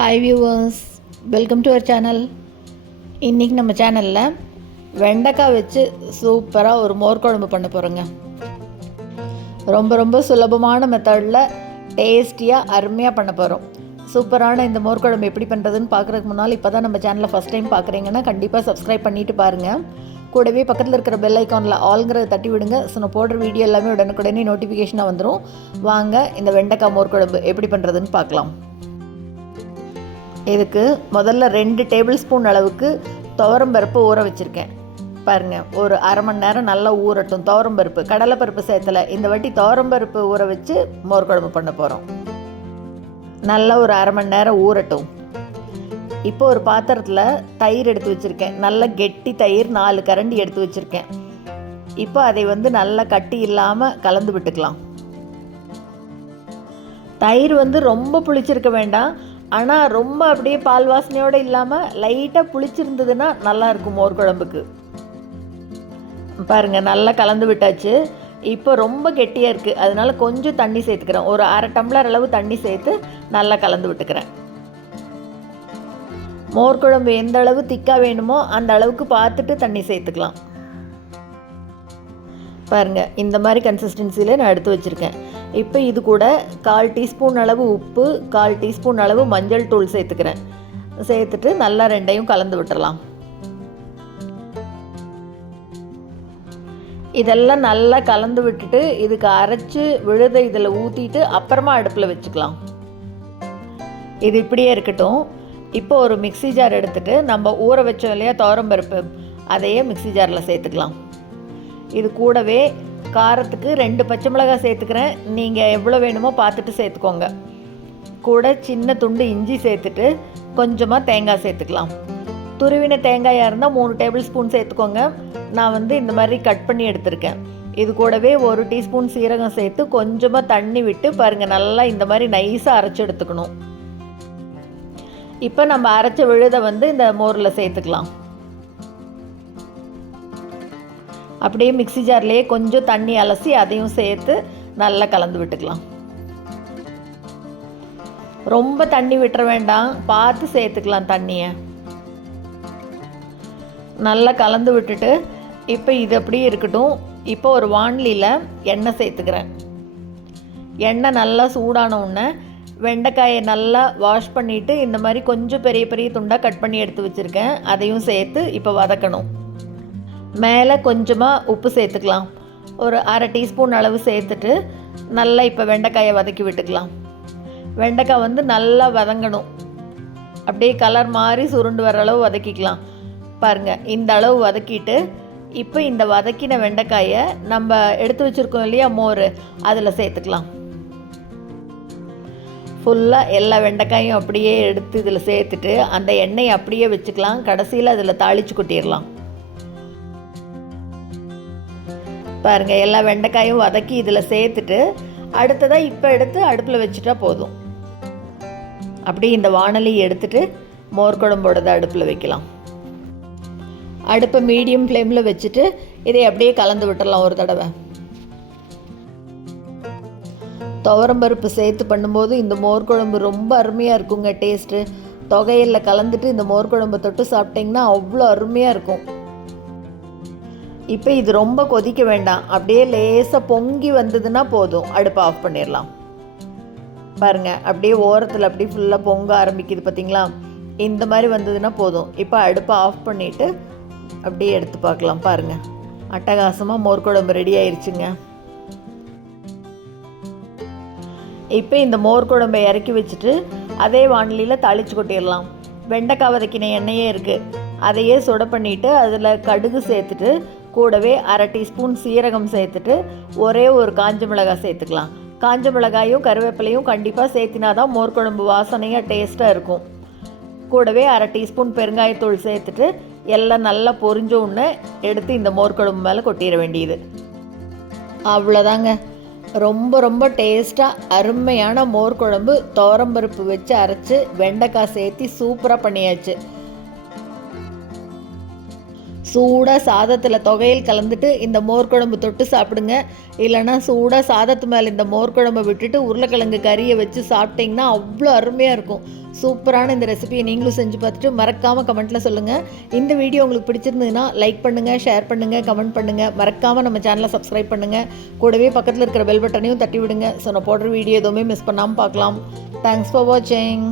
Hi viewers, welcome to our channel. இன்றைக்கி நம்ம சேனலில் வெண்டைக்காய் வச்சு சூப்பராக ஒரு மோர் குழம்பு பண்ண போகிறோங்க. ரொம்ப சுலபமான மெத்தடில் டேஸ்டியாக அருமையாக பண்ண போகிறோம். சூப்பரான இந்த மோர் குழம்பு எப்படி பண்ணுறதுன்னு பார்க்குறதுக்கு முன்னால் இப்போ தான் நம்ம சேனலை ஃபஸ்ட் டைம் பார்க்குறீங்கன்னா கண்டிப்பாக சப்ஸ்கிரைப் பண்ணிவிட்டு பாருங்கள். கூடவே பக்கத்தில் இருக்கிற பெல் ஐக்கானில் ஆல்ங்கிறத தட்டி விடுங்க. ஸோ நான் போடுற வீடியோ எல்லாமே உடனுக்குடனே நோட்டிஃபிகேஷனாக வந்துடும். வாங்க இந்த வெண்டைக்காய் மோர் குழம்பு எப்படி பண்ணுறதுன்னு பார்க்கலாம். இதுக்கு முதல்ல 2 டேபிள் ஸ்பூன் அளவுக்கு துவரம்பருப்பு ஊற வச்சுருக்கேன். பாருங்கள், ஒரு அரை மணி நேரம் நல்லா ஊறட்டும். துவரம்பருப்பு, கடலைப்பருப்பு சேர்த்தலை. இந்த வாட்டி துவரம்பருப்பு ஊற வச்சு மோர் குழம்பு பண்ண போகிறோம். நல்லா ஒரு அரை மணி நேரம் ஊறட்டும். இப்போ ஒரு பாத்திரத்தில் தயிர் எடுத்து வச்சுருக்கேன். நல்ல கெட்டி தயிர் 4 கரண்டி எடுத்து வச்சுருக்கேன். இப்போ அதை நல்லா கட்டி இல்லாமல் கலந்து விட்டுக்கலாம். தயிர் ரொம்ப புளிச்சிருக்க வேண்டாம், ஆனால் ரொம்ப அப்படியே பால் வாசனையோடு இல்லாமல் லைட்டாக புளிச்சிருந்ததுன்னா நல்லாயிருக்கும் மோர் குழம்புக்கு. பாருங்கள், நல்லா கலந்து விட்டாச்சு. இப்போ ரொம்ப கெட்டியாக இருக்குது, அதனால கொஞ்சம் தண்ணி சேர்த்துக்கிறேன். ஒரு அரை டம்ளர் அளவு தண்ணி சேர்த்து நல்லா கலந்து விட்டுக்கிறேன். மோர் குழம்பு எந்த அளவு திக்காக வேணுமோ அந்த அளவுக்கு பார்த்துட்டு தண்ணி சேர்த்துக்கலாம். பாருங்கள், இந்த மாதிரி கன்சிஸ்டன்சியில் நான் எடுத்து வச்சுருக்கேன். இப்போ இது கூட 1/4 டீஸ்பூன் அளவு உப்பு, 1/4 டீஸ்பூன் அளவு மஞ்சள் தூள் சேர்த்துக்கிறேன். சேர்த்துட்டு நல்லா ரெண்டையும் கலந்து விட்டுடலாம். இதெல்லாம் நல்லா கலந்து விட்டுட்டு இதுக்கு அரைச்சி விழுதை இதில் ஊற்றிட்டு அப்புறமா அடுப்பில் வச்சுக்கலாம். இது இப்படியே இருக்கட்டும். இப்போ ஒரு மிக்ஸி ஜார் எடுத்துகிட்டு நம்ம ஊற வச்சோம் இல்லையா துவரம்பருப்பு, அதையே மிக்ஸி ஜாரில் சேர்த்துக்கலாம். இது கூடவே காரத்துக்கு 2 பச்சை மிளகாய் சேர்த்துக்கிறேன். நீங்கள் எவ்வளோ வேணுமோ பார்த்துட்டு சேர்த்துக்கோங்க. கூட சின்ன துண்டு இஞ்சி சேர்த்துட்டு கொஞ்சமாக தேங்காய் சேர்த்துக்கலாம். துருவின தேங்காயாக இருந்தால் 3 டேபிள் ஸ்பூன் சேர்த்துக்கோங்க. நான் இந்த மாதிரி கட் பண்ணி எடுத்திருக்கேன். இது கூடவே 1 டீஸ்பூன் சீரகம் சேர்த்து கொஞ்சமாக தண்ணி விட்டு பாருங்கள், நல்லா இந்த மாதிரி நைஸாக அரைச்சி எடுத்துக்கணும். இப்போ நம்ம அரைச்ச விழுதை இந்த மோரில் சேர்த்துக்கலாம். அப்படியே மிக்ஸி ஜார்லேயே கொஞ்சம் தண்ணி அலசி அதையும் சேர்த்து நல்லா கலந்து விட்டுக்கலாம். ரொம்ப தண்ணி விட்டுற வேண்டாம், பார்த்து சேர்த்துக்கலாம் தண்ணியை. நல்லா கலந்து விட்டுட்டு இப்போ இது அப்படியே இருக்கட்டும். இப்போ ஒரு வாணலியில் எண்ணெய் சேர்த்துக்கிறேன். எண்ணெய் நல்லா சூடான உடனே வெண்டைக்காயை நல்லா வாஷ் பண்ணிவிட்டு இந்த மாதிரி கொஞ்சம் பெரிய பெரிய துண்டாக கட் பண்ணி எடுத்து வச்சுருக்கேன். அதையும் சேர்த்து இப்போ வதக்கணும். மேலே கொஞ்சமாக உப்பு சேர்த்துக்கலாம். ஒரு அரை டீஸ்பூன் அளவு சேர்த்துட்டு நல்லா இப்போ வெண்டைக்காயை வதக்கி விட்டுக்கலாம். வெண்டைக்காய் நல்லா வதங்கணும். அப்படியே கலர் மாதிரி சுருண்டு வர அளவு வதக்கிக்கலாம். பாருங்கள், இந்த அளவு வதக்கிட்டு இப்போ இந்த வதக்கின வெண்டைக்காயை நம்ம எடுத்து வச்சுருக்கோம் இல்லையா மோர், அதில் சேர்த்துக்கலாம். ஃபுல்லாக எல்லா வெண்டைக்காயும் அப்படியே எடுத்து இதில் சேர்த்துட்டு அந்த எண்ணெயை அப்படியே வச்சுக்கலாம். கடைசியில் அதில் தாளித்து கொட்டிடலாம். பாருங்கள், எல்லா வெண்டைக்காயும் வதக்கி இதில் சேர்த்துட்டு அடுத்ததாக இப்போ எடுத்து அடுப்பில் வச்சுட்டா போதும். அப்படியே இந்த வாணலி எடுத்துகிட்டு மோர் குழம்போடதை அடுப்பில் வைக்கலாம். அடுப்பை மீடியம் ஃப்ளேமில் வச்சுட்டு இதை அப்படியே கலந்து விட்டுடலாம் ஒரு தடவை. துவரம்பருப்பு சேர்த்து பண்ணும்போது இந்த மோர் குழம்பு ரொம்ப அருமையாக இருக்குங்க. டேஸ்ட்டு தொகையில் கலந்துட்டு இந்த மோர் குழம்பு தொட்டு சாப்பிட்டிங்கன்னா அவ்வளோ அருமையாக இருக்கும். இப்போ இது ரொம்ப கொதிக்க வேண்டாம், அப்படியே லேசாக பொங்கி வந்ததுன்னா போதும், அடுப்பை ஆஃப் பண்ணிடலாம். பாருங்கள், அப்படியே ஓரத்தில் அப்படியே ஃபுல்லாக பொங்க ஆரம்பிக்குது பார்த்திங்களா? இந்த மாதிரி வந்ததுன்னா போதும். இப்போ அடுப்பை ஆஃப் பண்ணிவிட்டு அப்படியே எடுத்து பார்க்கலாம். பாருங்கள், அட்டகாசமாக மோர் குழம்பு ரெடி ஆயிடுச்சுங்க. இப்போ இந்த மோர் குழம்பை இறக்கி வச்சுட்டு அதே வாணலியில் தாளித்து கொட்டிடலாம். வெண்டைக்காய் வதக்கின எண்ணெயே இருக்குது, அதையே சுட பண்ணிவிட்டு அதில் கடுகு சேர்த்துட்டு கூடவே அரை டீஸ்பூன் சீரகம் சேர்த்துட்டு ஒரே ஒரு காஞ்ச மிளகாய் சேர்த்துக்கலாம். காஞ்ச மிளகாயும் கருவேப்பிலையும் கண்டிப்பாக சேர்த்தினா தான் மோர் குழம்பு வாசனையாக டேஸ்ட்டாக இருக்கும். கூடவே அரை டீஸ்பூன் பெருங்காயத்தூள் சேர்த்துட்டு எல்லாம் நல்லா பொரிஞ்ச உடனே எடுத்து இந்த மோர் குழம்பு மேலே கொட்டிட வேண்டியது. அவ்வளோதாங்க, ரொம்ப டேஸ்ட்டாக அருமையான மோர் குழம்பு துவரம்பருப்பு வச்சு அரைச்சி வெண்டைக்காய் சேர்த்து சூப்பராக பண்ணியாச்சு. சூடாக சாதத்தில் தொகையில் கலந்துட்டு இந்த மோர் குழம்பு தொட்டு சாப்பிடுங்க. இல்லைனா சூடாக சாதத்து மேலே இந்த மோர் குழம்பை விட்டுட்டு உருளைக்கிழங்கு கறியை வச்சு சாப்பிட்டிங்கன்னா அவ்வளோ அருமையாக இருக்கும். சூப்பரான இந்த ரெசிபியை நீங்களும் செஞ்சு பார்த்துட்டு மறக்காமல் கமெண்ட்டில் சொல்லுங்கள். இந்த வீடியோ உங்களுக்கு பிடிச்சிருந்ததுன்னா லைக் பண்ணுங்கள், ஷேர் பண்ணுங்கள், கமெண்ட் பண்ணுங்கள். மறக்காமல் நம்ம சேனலை சப்ஸ்கிரைப் பண்ணுங்கள். கூடவே பக்கத்தில் இருக்கிற பெல் பட்டனையும் தட்டி விடுங்க. ஸோ நான் போடுற வீடியோ எதுவுமே மிஸ் பண்ணாமல் பார்க்கலாம். தேங்க்ஸ் ஃபார் வாட்சிங்.